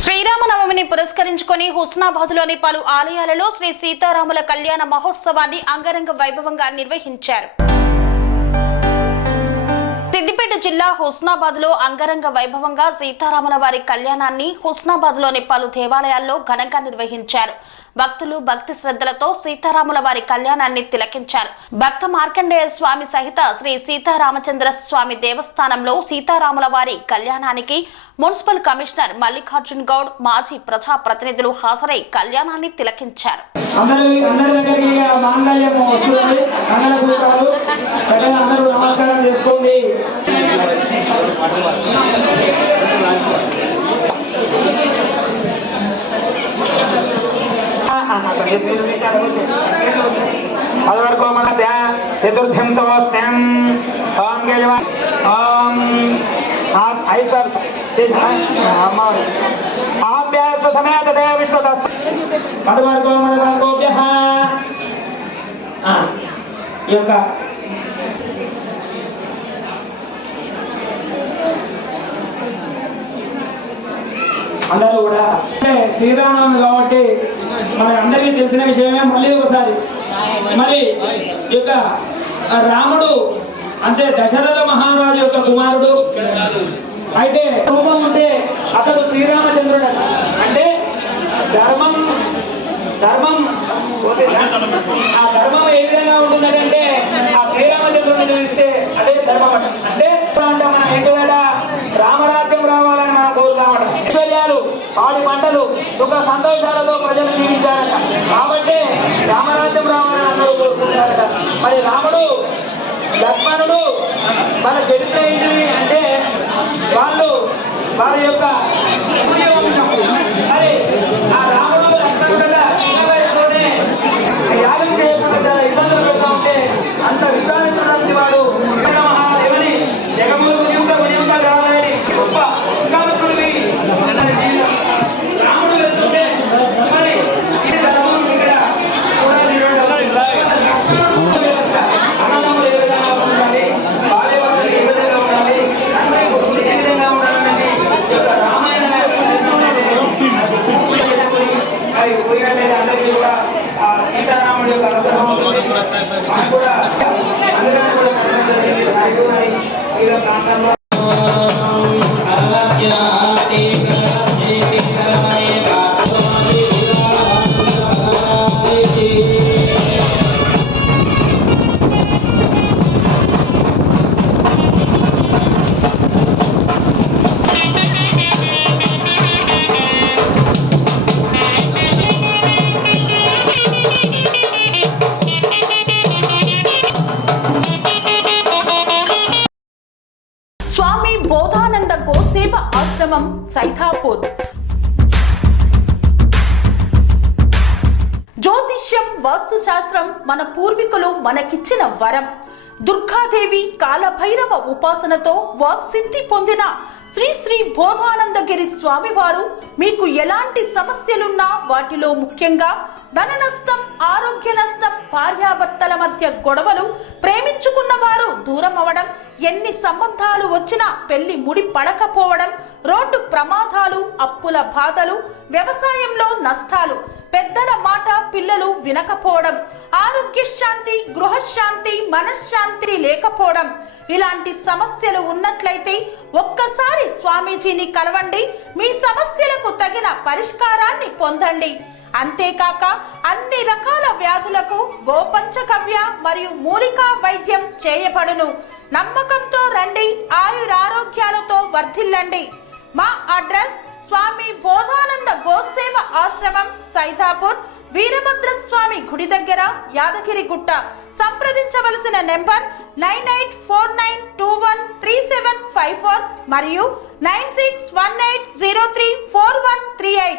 శ్రీరామనవమిని పురస్కరించుకొని హుస్నాబాద్లోని పలు ఆలయాలలో శ్రీ సీతారాముల కళ్యాణ మహోత్సవాన్ని అంగరంగ వైభవంగా నిర్వహించారు. సిద్దిపేట జిల్లా హుస్నాబాద్లో అంగరంగ వైభవంగా సీతారాముల వారి కళ్యాణాన్ని హుస్నాబాద్లోని పలు దేవాలయాల్లో ఘనంగా నిర్వహించారు. భక్తులు భక్తి శ్రద్ధలతో సీతారాముల వారి కళ్యాణాన్ని తిలకించారు. భక్త మార్కండేయ స్వామి సహిత శ్రీ సీతారామచంద్ర స్వామి దేవస్థానంలో సీతారాముల వారి కళ్యాణానికి మున్సిపల్ కమిషనర్ మల్లికార్జున్ గౌడ్, మాజీ ప్రజా ప్రతినిధులు హాజరై కళ్యాణాన్ని తిలకించారు. అందరూ కూడా శ్రీరామనవమి కాబట్టి మన అందరికీ తెలిసిన విషయమే. మళ్ళీ ఒకసారి మరి యొక్క రాముడు అంటే దశరథ మహారాజు యొక్క కుమారుడు. అయితే రూపం ఉంటే అతడు శ్రీరామచంద్రుడు. అంటే ధర్మం ఆ ధర్మం ఏ విధంగా ఉంటుందంటే ఆ శ్రీరామచంద్రుడిని చూస్తే అదే ధర్మం. అంటే మనం ఎటువేళ రామరాజ్యం రావాలని మనం కోరుతామట. ఐశ్వర్యాలు, పాడి పంటలు, సుఖ సంతోషాలతో ప్రజలు జీవించారట. కాబట్టి రామరాజ్యం రావాలని అందరూ కోరుకుంటారట. మరి రాముడు లక్ష్మణుడు మన చరిత్ర ఏంటి అంటే వారి యొక్క మరి ఆ రాముడు లక్ష్మణుడుగా యాగం చేయకుండా ఇబ్బందులు పెడతా ఉంటే అంత విశ్వామిత్రుడు వాడు మహాదేవుని జగములు రావాలని గొప్ప విశ్వామిత్రుడిని రాముడు వెళ్తుంటే మరి ఇక్కడ అన్నదమ్ములు ఏ విధంగా ఉండాలి, భార్య భర్తలు ఏ విధంగా ఉండాలి, తండ్రి ఏ విధంగా ఉండాలనేది రామాయణ మరి ఊరికంటే అందరికీ కూడా ఆ సీతారాముడి యొక్క అనుగ్రహం ఉంటుంది. మనం కూడా అందరం కూడా ప్రాంతంలో స్వామి బోధానంద గోసేవ ఆశ్రమం సైథాపూర్. జ్యోతిష్యం, వాస్తుశాస్త్రం మన పూర్వీకులు మనకిచ్చిన వరం. దుర్గాదేవి, కాలభైరవ ఉపాసనతో వాక్సిద్ధి పొందిన శ్రీ శ్రీ బోధానందగిరి స్వామివారు మీకు ఎలాంటి సమస్యలున్నా, వాటిలో ముఖ్యంగా ధన నష్టం, ఆరోగ్య నష్టం, భార్యాభర్తల మధ్య గొడవలు, ప్రేమించుకున్న వారు దూరం అవడం, ఎన్ని సంబంధాలు వచ్చినా పెళ్లి ముడి పడకపోవడం, రోడ్డు ప్రమాదాలు, అప్పుల బాధలు, వ్యవసాయంలో నష్టాలు, పెద్దల మాట పిల్లలు వినకపోవడం, ఆరోగ్య శాంతి, గృహశాంతి, మనశ్శాంతి లేకపోవడం, ఇలాంటి సమస్యలు ఉన్నట్లయితే ఒక్కసారి స్వామీజీని కలవండి. మీ సమస్యలకు తగిన పరిష్కారాన్ని పొందండి. అంతేకాక అన్ని రకాల వ్యాధులకు గోపంచకవ్య మరియు మూలికా వైద్యం చేయబడును. నమ్మకంతో రండి, ఆయురారోగ్యాలతో వర్ధిల్లండి. మా అడ్రస్ స్వామి బోధానంద గోసేవ ఆశ్రమం సైథాపూర్, వీరభద్రస్వామి గుడి దగ్గర, యాదగిరిగుట్ట. సంప్రదించవలసిన నెంబర్ 9849213754 మరియు 9618034138.